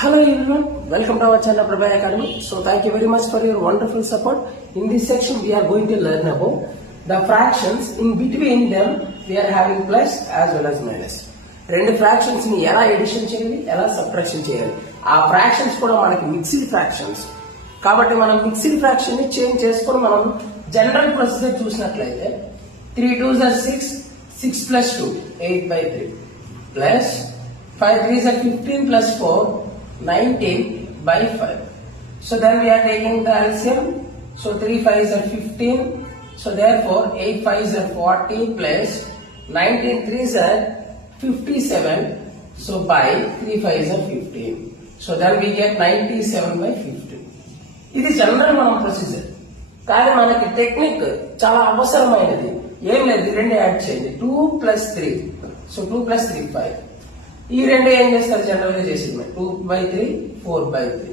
Hello everyone, welcome to our channel Prabha Academy. So thank you very much for your wonderful support. In this section we are going to learn about the fractions. In between them we are having plus as well as minus. రెండు fractions ని ఎలా edition చేయాలి, ఎలా subtraction చేయాలి. ఆ fractions కూడా మనకి mixed fractions కాబట్టి మనం మిక్స్డ్ ఫ్రాక్షన్ ని చేంజ్ చేసుకొని మనం జనరల్ ప్రొసీజర్ చూసినట్లయితే 3 2s are 6, 6 plus 2 8/3 plus 5 3s are 15 plus 4 19/5. So then we are taking the LCM. So 3 5s are 15. So therefore 8 5s are 40 plus 19 3s are 57. So by 3 5s are 15. So then we get 97/15. ఇది general మనం procedure. కానీ మనకి technique చాలా అవసరమైనది. ఏం లేదు, రెండు add చేయండి. 2 plus 3. So 2 plus 3 5. ఈ రెండు ఏం చేస్తారు జనరల్ గా చేసింది 2/3 4/3.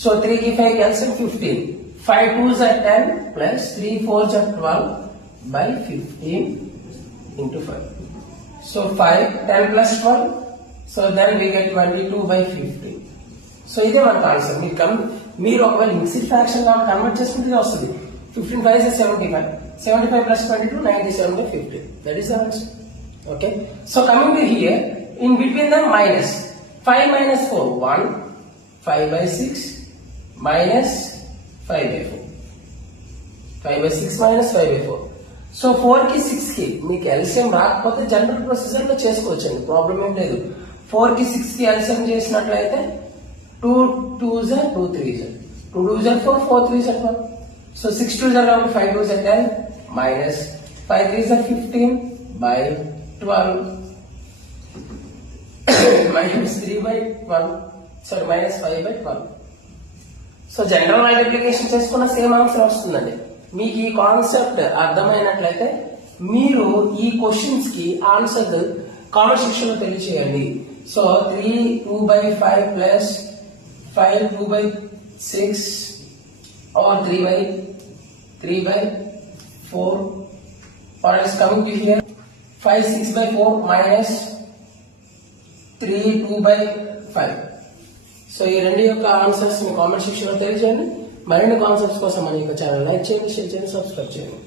సో 3 కి 5 కలిసి 15. 5 2s are 10 plus 3 4s are 12/15 into 5. So 5 10 plus 12. So then we get 22/15. So ఇదే మనకు ఆన్సర్. మీరు ఒకవేళ మిక్స్డ్ ఫ్రాక్షన్ కన్వర్ట్ చేసుకుంటే వస్తుంది. 15 5s are 75. 75 plus 22 97/15. That is the answer. Okay. So coming to here. In between them minus 5 minus 4 1 5/6 minus 5/4 5/6 minus 5/4. So 4 కి 6 కి మీకు LCM రాకపోతే జనరల్ ప్రొసీజర్ లో చేసుకోవచ్చండి, ప్రాబ్లం ఏం లేదు. 4 కి 6 కి ఎల్సిఎం చేసినట్లయితే 2 2s are 2 3s are 2 2s are 4 4 3s are 12. So 6 2s are around 5 2s are 10 minus 5 3s are 15/12 minus 3/12. Sorry, minus 5/12. So general multiplication చేసుకున్న సేమ్ ఆన్సర్ వస్తుందండి. మీకు ఈ కాన్సెప్ట్ అర్థమైనట్లయితే మీరు ఈ క్వశ్చన్స్ కి ఆన్సర్ కామెంట్ సెక్షన్ లో తెలియచేయండి. So 3 2/5 plus 5 2/6 or 3/4 or it is coming to here 5 6/4 minus 3 2/5. So ఈ రెండు యొక్క ఆన్సర్స్ మీ కామెంట్ సెక్షన్ లో తెలియజేయండి. మరిన్ని కాన్సెప్ట్స్ కోసం మన యొక్క ఛానల్ లైక్ చేయండి, షేర్ చేయండి, సబ్స్క్రైబ్ చేయండి.